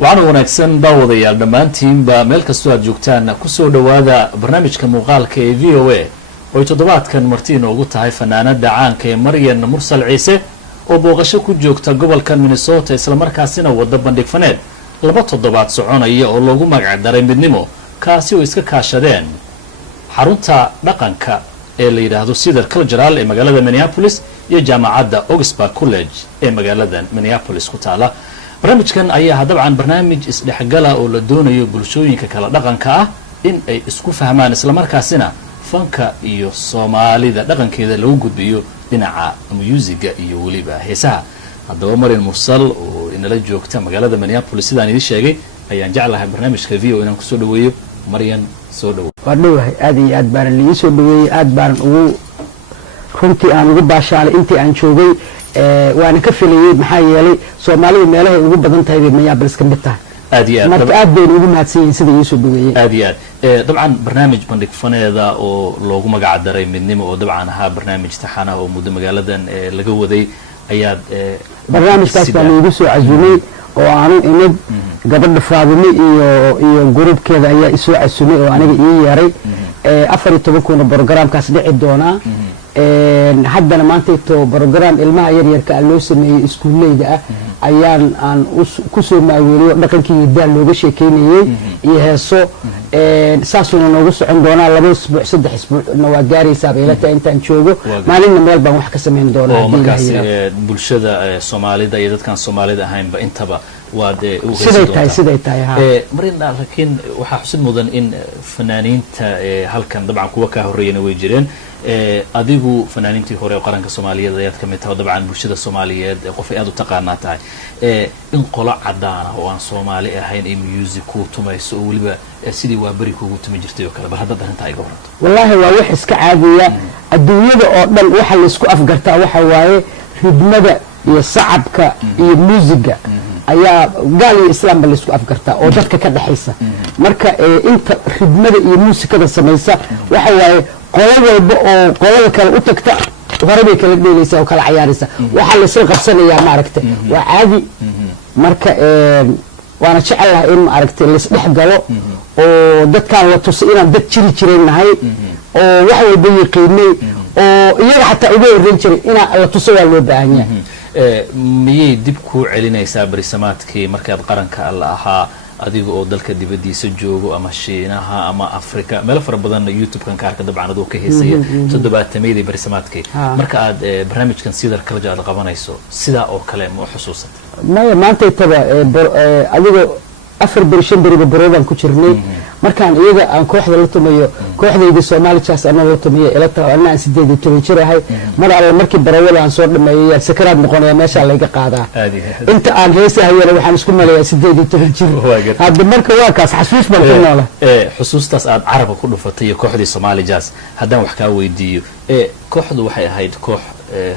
waxaan wanaagsan daawadayaal dhammaantiinba meel kastoo aad joogtaan kusoo dhowaada barnaamijka muuqaalka ee VOA oo toddobaadkan marti inoogu tahay fanaanada caanka ee Maryan Mursal Ciise oo booqasho ku joogta gobolka Minnesota isla markaasina wada bandhig faneed 2 toddobaad soconaya oo loogu magac daray midnimo kaasi oo iska kaashadeen xarunta dhaqanka ee la yiraahdo Cedar Cultural ee magaalada Minneapolis iyo jaamacadda Augsburg College ee magaalada Minneapolis ku taala barnaamijkan ayaa dabcan barnaamij isdhexgala oo la doonayo bulshooyinka kala dhaqanka ah in ay isku fahmaan isla markaasina fanka iyo Soomaalida dhaqankeeda lagu gudbiyo dhinaca musiga iyo waliba heesaha haddaba Maryan Mursal oo inala joogta magaalada Minneapolis sidaan idin sheegay ayaan jeclahay barnaamijka VOA inaan ku soo dhaweeyo Maryan soo dhaw waa dhawahay aad iyo aad baan idin soo dhaweeyay aad baan ugu runtii aan ugu baashaalay intii aan joogay waana ka filayay maxaa yeelay Soomaalidu meelaha ugu badan tahay Minneapolis ka mid tahay aad iyo aad marka aad bay ugu mahadsanyihiin sida ay soo dhaweeyay aad iyo aad dabcan barnaamij bandhig faneeda oo loogu magac daray midnimo oo dabcan ahaa barnaamij taxana oo muddo magaaladan laga waday ayaad barnaamijkaas baa lagu soo casuumay oo aanu imid gabadha Faadimo iyo groupkeeda ayaa isoo casuumay oo aniga ii yeeray 14 kuna programkaas dhici doona haddana maanta program ilmaha yar yarka loo sameeyay iskuuleyda ah ayaan aan ku soo maaweeliyo dhaqankii daal looga sheekeynayay iyo heeso saasuna noogu socon doona 2 isbuuc 3 isbuuc waa gaaraysaa beelata intaan joogo maalinna meel baan wax ka sameyn doonaa oo markaas bulshada Soomaalida iyo dadkan Soomaalida ahaynba intaba waad u siday tahay Maryan laakiin waxa xusid mudan in fanaaniinta halkan dabcan kuwa ka horeeyana way jireen adigu fanaaniintii hore qaranka Soomaaliyeed ayaad ka mid tahay dabcan bulshada Soomaaliyeed qof aad u taqaanaa tahay in qola cadaan oo aan Soomaali ahayn ee music ku tumayso oo waliba sidii waa bari kugu tumi jirtay oo kale bal hadda arinta iga waranto wallahi waa wax iska caadiya adduunyada oo dhan waxa la isku afgartaa waxa waaye ridmada iyo sacabka iyo musiga ayaa gaal iyo islaam bal isku afgartaa oo dadka ka dhaxaysa marka inta ridmada iyo muusikada samaysa waxa waaye qolo walba oo qolada kale u tagta hore bay kala dheelaysaa oo kala ciyaaraysa waxa la isla qabsanayaa ma aragtay waa caadi marka waana jecelahay in ma aragtay la isdhex galo oo dadkan la tusay inaan dad jiri jireenahay oo wax walba yaqiinay oo iyaga xataa uga horeyn jiray inaa la tuso waa loo baahan yahay miyay dib ku celinaysaa barisamaadkii markaad qaranka alla ahaa adiga oo dalka dibadiisa joogo ama Shiinaha ama Afrika meel fara badan YouTube-kan ka dabcan adoo ka heesaya 700 barisamaadkii marka aad barnaamijkan Cedar Cultural qabanayso sida oo kale ma xusuusat maanta taba adiga 4 beri baroodan ku jirnay markaan iyaga aan kooxda la tumayo kooxdayda Soomaali Jazz aan la tumayo ila taa aan 8 jirahay mar alla markii barawada aan soo dhameeyay sakaraad noqonaya meesha la iga qaadaa inta aan heesahayna waxaan isku maleeyaa 8 jir hadda marka waa kaas xasuus baan ku noolaa xusuustaas aad carab ku dhufatay kooxdii Soomaali Jazz haddaan wax ka weydiiyo kooxdu waxay ahayd koox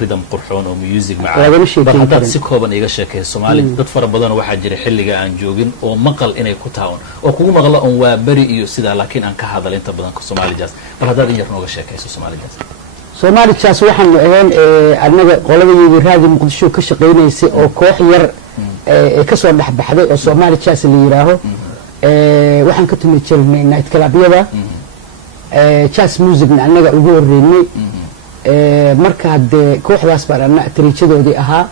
rhythm qurxoon oo music macaan hadda si kooban iga sheekay Soomaali dad fara badan waxa jira xilliga aan joogin oo maqal inay ku taawon oo kugu maqlo on waa bari iyo sida laakiin aan ka hadal inta badan ka Soomaali Jazz bal hadda in yar nooga sheekayso Soomaali Jazz waxaan ahayn anaga qoladayda raadi Muqdisho ka shaqeynaysay oo koox yar ka soo dhaxbaxday oo Soomaali Jazz la yiraahdo waxaan ka tumi jirnay night club-yada jazz music anaga ugu horeynay marka hadee kooxdaas baan ana tiriijadoodii ahaa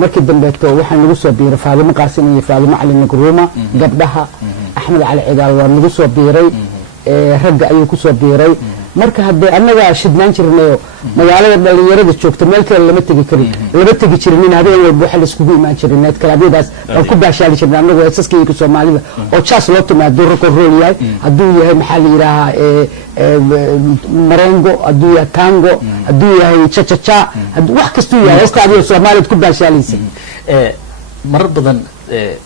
markii dambeeto waxaan lagu soo biiray Faadimo Qaasim iyo Faadimo Cali Nagruuma gabdhaha Axmed Cali Cigaal waa lagu soo biiray ragga ayuu ku soo biiray marka hadee anaga shidnaan jirnay magaalada dhalinyarada joogta meel kale lama tagi karin laba tagi jirin habeen walba waxa la isku imaan jiray net kalaabiyadaas oo ku baashaali jirnay anagu asaskii Soomaalida oo jazz loo tumaado rock roll yahay haduu yahay maxaa la yiraahdaa marengo haduu yahay tango haduu yahay cha cha cha wax kasto yahay istaadiyo Soomaalida ku baashaalaysa marar badan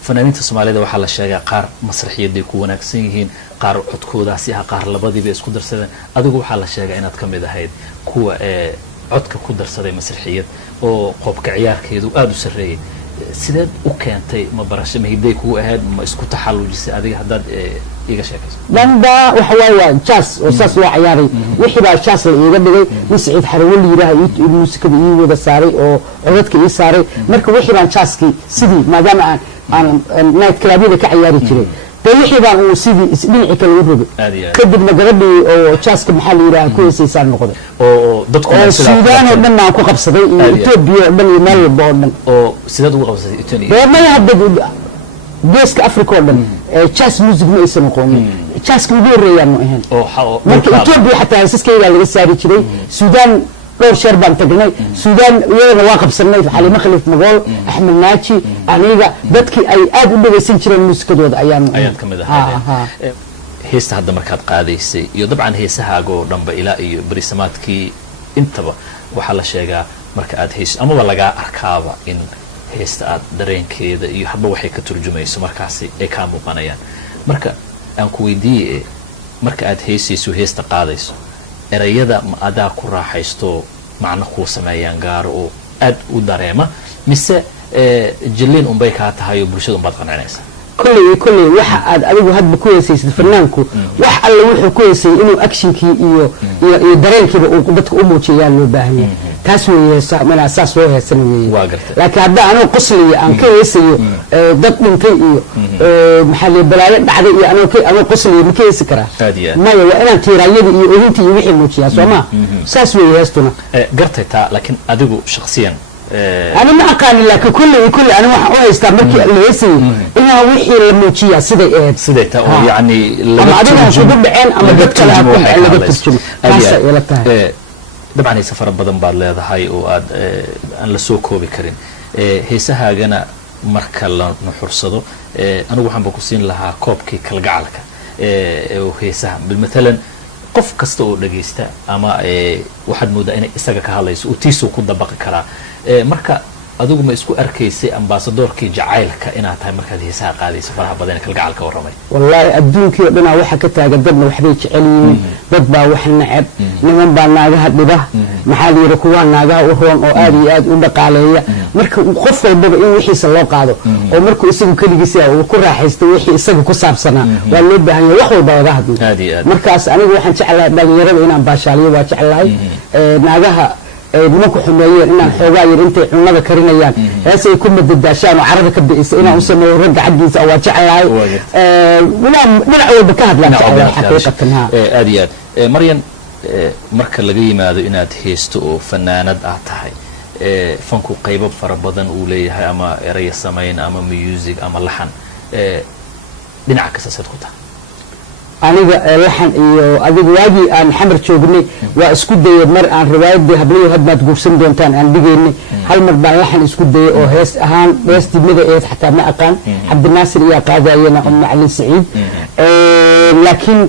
fanaaniinta Soomaalida waxa la sheegaa qaar masraxiyada ku wanaagsan yihiin qaar codkoodaasi ah qaar labadiiba isku darsadeen adigu waxa la sheegaa inaad kamid ahayd kuwa codka ku darsaday masraxiyad oo qobka ciyaarkeedu aad u sareeyay sideed u keentay ma barasho ma hiday kugu ahayd ma isku taxallujisay adiga haddaad iga sheekayso dhanba waxa waaye waa jazz oo saas loo ciyaaray wixii baa jazz la iiga dhigay nin Saciid Xarawe la yiraahdo muusikada ii wada saaray oo codadka ii saaray marka wixii baan jazzki sidii maadaama aan night club-yada ka ciyaari jiray wixii baan uu sidii isdhinaci kale u rogay kadibna gabadhii oo jazzka maxaa la yiraahdaa ku heesaysaan noqday oo dadku Suudaan oo dhan aan ku qabsaday iyo Itoobiya oo dhan iyo meel walba oo dhan oo sidaad ugu qabsatay Itoobiya ma hadda geeska Afrika oo dhan jazz music ma aysan aqoonin jazzka ugu horeeyaan ma ahayn oo marka Itoobiya xataa heesaskayga laga saari jiray Suudaan dhowr sheer baan tagnay Suudaan iyadana waa qabsanay Xaliimo Khaliif Magool Axmed Naaji aniga dadkii ay aad u dhageysan jireen muusikadooda ayaan kamid ahaa heesta hadda markaad qaadaysay iyo dabcan heesahaaga oo dhanba ilaa iyo berisamaadkii intaba waxaa la sheegaa marka aad heeso amaba lagaa arkaaba in heesta aad dareenkeeda iyo hadba waxay ka turjumayso markaasi ay kaa muuqanayaan marka aan ku weydiiyey marka aad heesayso heesta qaadayso erayada ma adaa ku raaxaysto macno kuu sameeyaan gaaro oo aad u dareema mise jilliin unbay kaa tahay oo bulshada unbaad qancinaysa كل واحد أبيه هاد بكويس يستفرنانكو واحد الله وحده كويس إنه أكشن كي يدرين كده وقدرت أمه شيء يعني باهي تسوي من أساس هو السنوية لكن هذا أنا قصلي أنا كويس ضد من كي محل بلاد بعد أنا قصلي مكيس كره ما هو أنا تيرايدي وأنتي يوحي موشيا سوما ساسوي هستنا قرتها لكن أدقو شخصيا أنا ما أقال لك كل أنا ما أستمرك اللي يسوي إنه وحي الموشيا سيدة يعني أما أدنى شو بعين أما دكتلا اللي بتسجم كاسة ولا تاه طبعا هي سفر بدن بعد هذا هاي وأن لسوكو بكرين هي سها جنا مركل نحرصده أنا وحنا بقصين لها كوبكي كالجعلك وهي سها بالمثلا qof kasta oo dhageesta ama waxaad moodaa inay isaga ka hadlayso oo tiisu ku dabaq kara marka adigu ma isku arkaysay ambassadorkii jacaylka inaad tahay markaad heesaha qaadayso faraha badan kalgacalka waramay wallahi adduunkii dhana waxa ka taagan dadna waxbay jecel yihiin dad baa wax nacab niman baa naagaha dhiba maxaa la yiri kuwa naagaha u roon oo aad iyo aad u dhaqaaleeya marka qof walba in wixiisa loo qaado oo markuu isagu kaligiisa uu ku raaxaysto wixii isaga ku saabsanaa waa loo baahan yahay wax walba wada hadlo markaas anigu waxaan jeclahay dhalinyarada inaan baashaaliyo waa jeclahay naagaha nimanku xumeeyeen inaan xoogaa yar intay cunada karinayaan heesay ku madadaashaan oo carada ka bixisa inaan u sameeyo ragga xaggiisa waa jeclahay dhinac walba ka hadlaan jeclahay xaqiiqatan aad iyo aad maryan marka laga yimaado inaad heesto oo fanaanad ah tahay fanku qaybo fara badan uu leeyahay ama eraya samayn ama music ama laxan dhinaca kasta sad ku tahay aniga laxan iyo adiga waagi aan xamar joognay waa isku dayay mar aan riwaayadii hablayo hadbaad guursan doontaan aan dhigeynay hal mar baan laxan isku dayay oo hees ahaan hees dibnada eed xataa ma aqaan cabdinaasir iyo qaadayna macalin saciid laakiin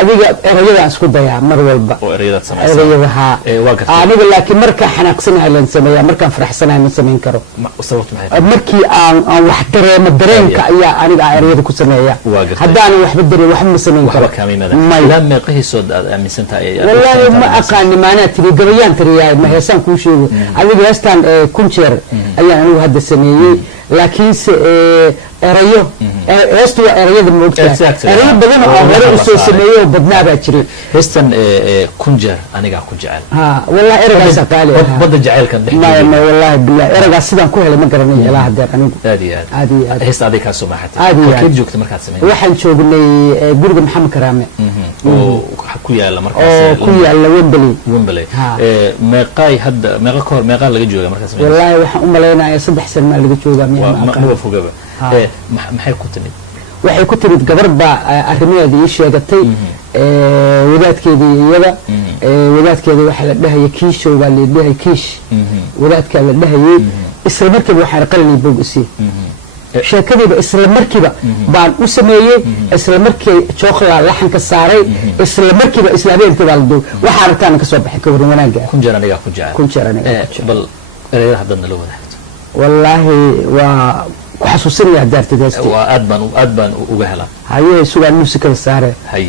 adiga erayada isku dayaa mar walba oo erayada sameeyay aniga laakiin marka xanaaqsanahay lan sameeyaa markaan faraxsanahay ma sameyn karo sababtu maxay markii aan wax dareemo dareenka ayaa aniga erayada ku sameeyaa haddaan waxba dareen wax ma sameyn karo lama qahisood aaminsantaa wallahi ma aqaan maana tiri gabayaan tiriyaa ma heesan ku sheego adiga heestan kun jeer ayaa anigu hadda sameeyay laakiin erayo heestu waa erayada moogtaa erayo badan oo hore u soo sameeyay badnaa baa jiray heestan kun jeer aniga ku jecel wallahi eragaas qaali bada jacaylkan dhexdeeda ma wallahi billah eragaas sidaan ku helay ma garanayo ilaa hadda anigu aadi heesta adiga ka soo maaxatay halkee joogtay markaad sameeyay waxaan joognay guriga maxamed karaame oo ku yaala markaas oo ku yaala Wembley meeqay hadda meeqa ka hor meeqa laga joogaa markaas wallahi waxaan u maleynayaa 3 sano ma laga joogaa ma fogaba maxay ku timid waxay ku timid gabar baa arrimaheeda ii sheegatay wadaadkeedii iyada wadaadkeeda waxa la dhahay kiisho waa la dhahay kiish wadaadka la dhahay isla markiiba waxaan qalinay boogsi sheekadiiba isla markiiba baan u sameeyay isla markii chocolate laxan ka saaray isla markiiba isla habeenkii baa la duub waxa arkaan ka soo baxay ka waran wanaaga kun jeer aniga ku jecel kun jeer aniga bal erayada hadda la wadaagto wallahi waa وحسوسني هدارت داستي وأدبان وجهلا هاي سوى الموسيقى السهرة هاي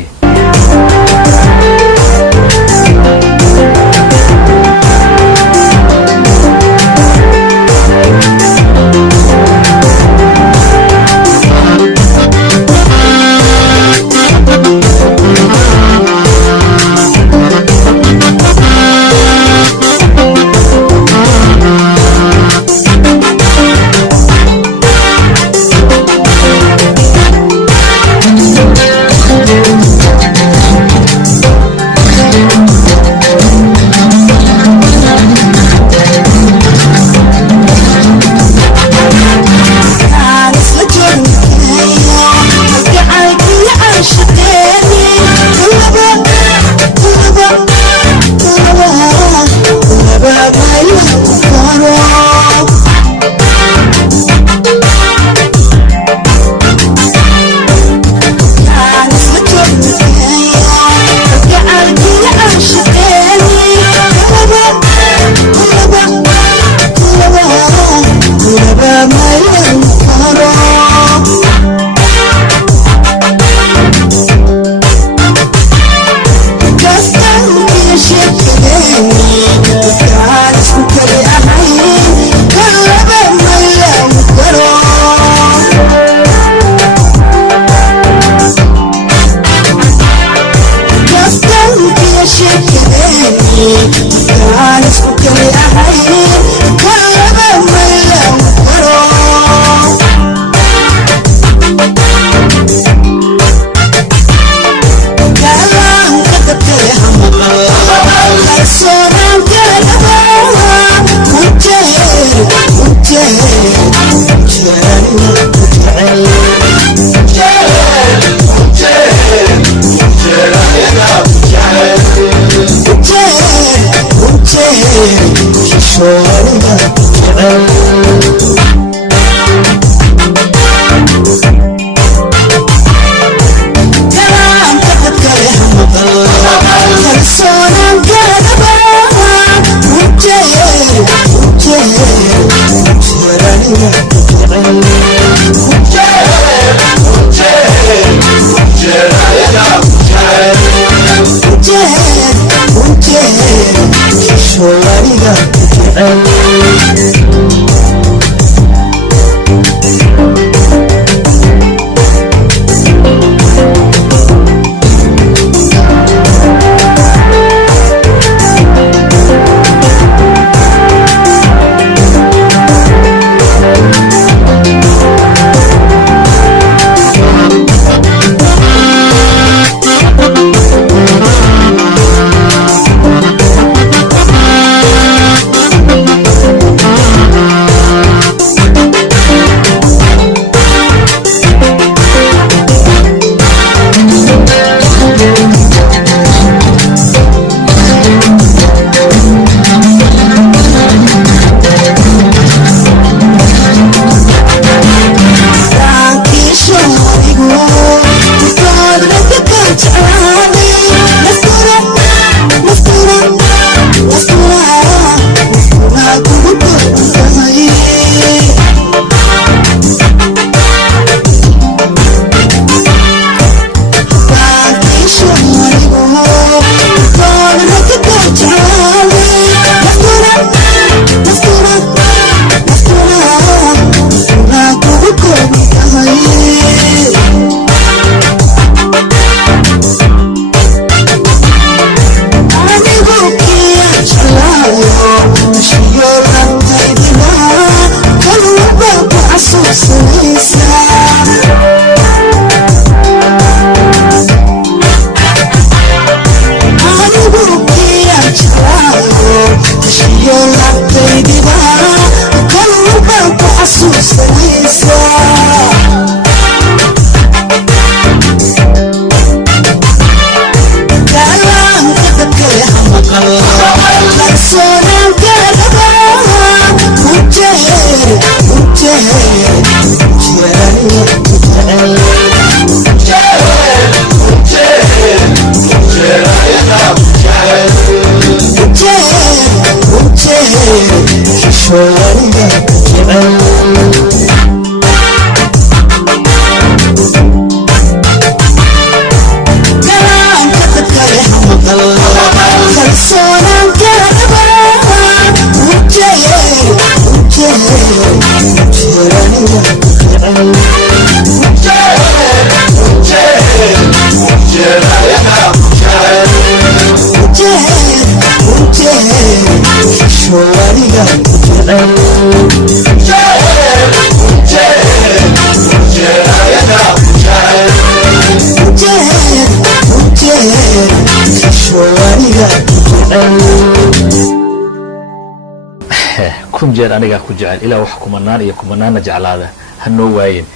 kunjeer aniga ku jecel ilaa wax kumanaan iyo kumanaana jeclaada hanoo waayeen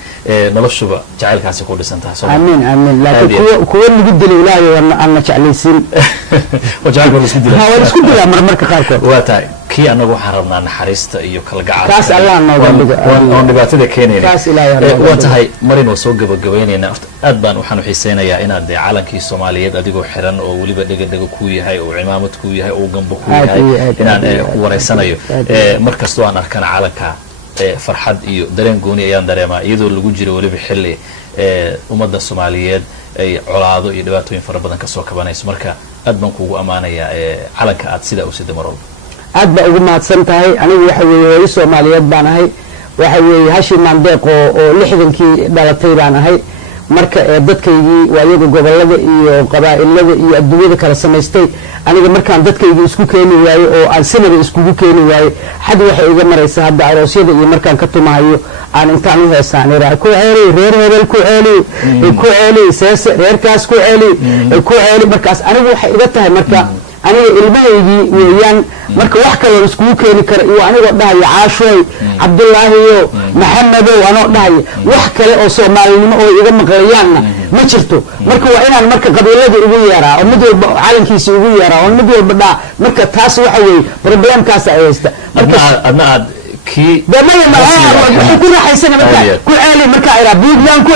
noloshuba jacaylkaasi ku dhisantahay amiin amiin laakiin kuwa lagu dilay ilaahay aan jeclaysiin wajacaylka isku dilay waa isku dilay marmarka qaarkood waa tahay kii anagu waxaan rabnaa naxariista iyo kala gacal kaas Allah nooga dhigo oo dhibaatada keenayna kaas ilaahay waa tahay marin oo soo gabagabeynayna aad baan waxaan u xiiseynayaa inaad calankii Soomaaliyeed adigoo xiran oo waliba dhaga ku yahay oo cimaamad ku yahay oo gambo ku yahay inaan ku wareysanayo markastoo aan arkana calanka farxad iyo dareen gooni ayaan dareemaa iyadoo lagu jiro waliba xilli ummadda Soomaaliyeed ay colaado iyo dhibaatooyin fara badan ka soo kabanayso marka aad baan kuugu amaanayaa calanka aad sida u sida marwalba aad baa ugu mahadsan tahay anigu waxa weeye hooyo Soomaaliyeed baan ahay waxa weeye hashi mandeeq oo 60kii dhalatay baan ahay marka dadkaygii waayaga gobolada iyo qabaa'ilada iyo adduunyada kala samaystay aniga markaan dadkaygii isku keeni waayo oo aan sanada iskugu keeni waayo xad waxa iga maraysa hadda aroosyada iyo markaan ka tumahayo aan intaan u heesaan iraa ku ceeli reer hebel ku ceeli seese reerkaas ku ceeli markaas anigu waxa iga tahay marka aniga ilmahaygii weeyaan marka wax kale iskugu keeni kara iyo anigoo dhahay Caashooy Cabdullaahi iyo Maxamedow anoo dhahay wax kale oo Soomaalinimo oo iga maqlayaanna ma jirto marka waa inaan marka qabiilada ugu yeeraa oo mid walba calankiisa ugu yeeraa oo mid walba dhaa marka taas waxa weey problemkaas ay haysta marka adna aad kii damay ma ku raaxaysan marka ku ceeli marka ay raabiyaan ku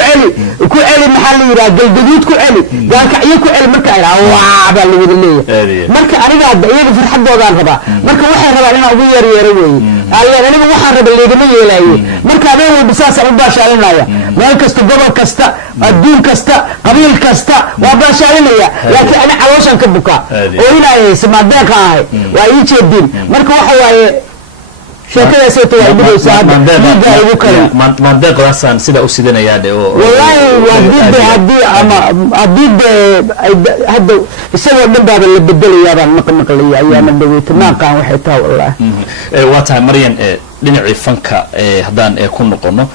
ceeli maxaa la yiraahdaa galgaduud ku ceeli gaanka iyo ku ceeli marka ay waa baa la wada leeyahay marka aniga hadda iyaga farxadoodaan rabaa marka waxay rabaan inaan ugu yeero weey ayaan aniga waxaan rabaa leedama yeelaayo marka adoo walba saas u baashaalinaya meel kasta gobol kasta adduun kasta qabiil kasta waa baashaalinaya laakiin ana calooshan ka buka oo inay samadeeqa ahay waa ii jeedin marka waxa waaye شكرا سيتو يبدو سعد ديدا يبوكري من دق راسان سيدا أسيدنا يادي والله وديد هدي أما هديد هذا السنة من باب اللي بدل يابان نقلية أيام الدويت ما كان وحيتها والله واتها مريم لنعي فنكا هدان كون نقولنا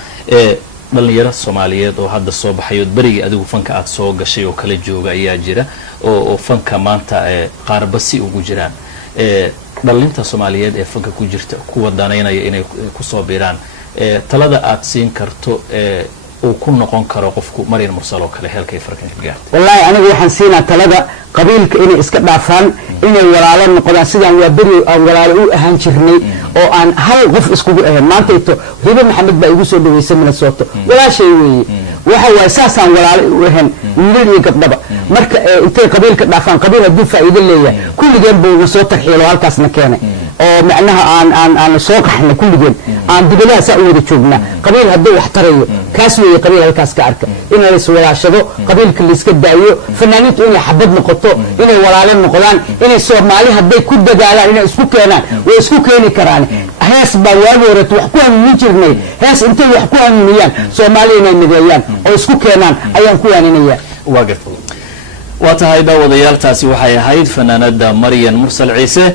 dhalinyaro Soomaaliyeed oo hadda soo baxayo bariga adigu fanka aad soo gashay oo kala jooga ayaa jira oo fanka maanta qaarbasi ugu jiraan dhalinta Soomaaliyeed ee fanka ku jirta kuwa danaynaya inay ku soo biiraan talada aad siin karto oo ku noqon karo qofku Mariin Mursal oo kale halkay farkan ka gaartay wallahi anigu waxaan siinaa talada qabiilka inay iska dhaafaan inay walaalo noqdaan sidaan waa bari aan walaalo u ahaan jirnay oo aan hal qof iskugu ahayn maanta ito Hiba Maxamed baa igu soo dhaweysay Minnesota walaashay weeye waxa way saasaan walaalo u ahayn wiilal iyo gabdhaba marka intay qabiilka dhaafaan qabiil haduu faa'iido leeyahay kulligeen buu soo tarxiilo halkaasna keenay oo macnaha aan soo qaxna kulligeen aan dibadaha saa u wada joogna qabiil haduu wax tarayo kaas weeye qabiil halkaas ka arka in la is walaashado qabiilka la iska daayo fanaaniintu inay xabad noqoto inay walaalo noqdaan inay Soomaali haday ku dadaalaan inay isku keenaan way isku keeni karaan hees baa waagoorad wax ku hanuunin jirnay hees intay wax ku hanuuniyaan Soomaali inay mideeyaan oo isku keenaan ayaan ku yaaninayaa waagartay waa tahay daawadayaal taasi waxay ahayd fanaanada Mariin Mursal Ciise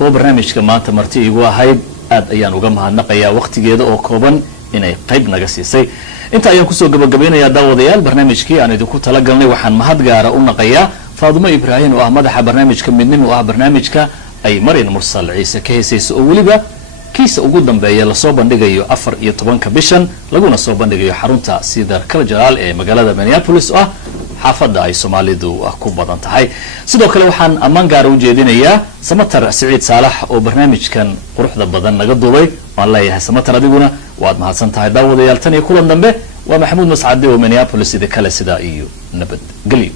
oo barnaamijka maanta marti igu ahayd aad ayaan uga mahadnaqayaa waqtigeeda oo kooban inay qayb naga siisay inta ayaan ku soo gabagabeynayaa daawadayaal barnaamijkii aan idinku tala galnay waxaan mahad gaar ah u naqayaa Faadimo Ibrahim oo ah madaxa barnaamijka midnimo oo ah barnaamijka ay Mariin Mursal Ciise ka heesayso oo waliba kiisa ugu dambeeya lasoo bandhigayo 14 bishan laguna soo bandhigayo xarunta Cedar Cultural ee magaalada Minneapolis oo ah xaafadda ay Soomaalidu ku badan tahay sidoo kale waxaan ammaan gaar u jeedinayaa Samatar Saciid Saalax oo barnaamijkan quruxda badan naga duubay waan leeyahay Samatar adiguna waad mahadsan tahay daawadayaal tan iyo kulan dambe waa Maxamuud Mascade oo Minneapolis idin kale sida iyo nabad galiyo